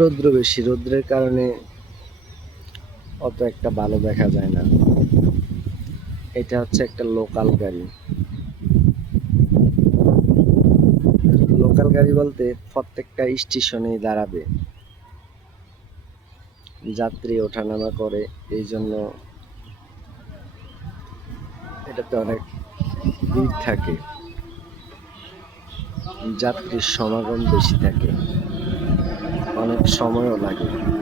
রৌদ্র বেশি, রৌদ্রের কারণে অত একটা ভালো দেখা যায় না। এটা হচ্ছে একটা লোকাল গাড়ি। লোকাল গাড়ি বলতে প্রত্যেকটা স্টেশনেই দাঁড়াবে, যাত্রী ওঠানামা করে, এই জন্য এটাতে অনেক ভিড় থাকে, যাত্রীর সমাগম বেশি থাকে, অনেক সময়ও লাগে।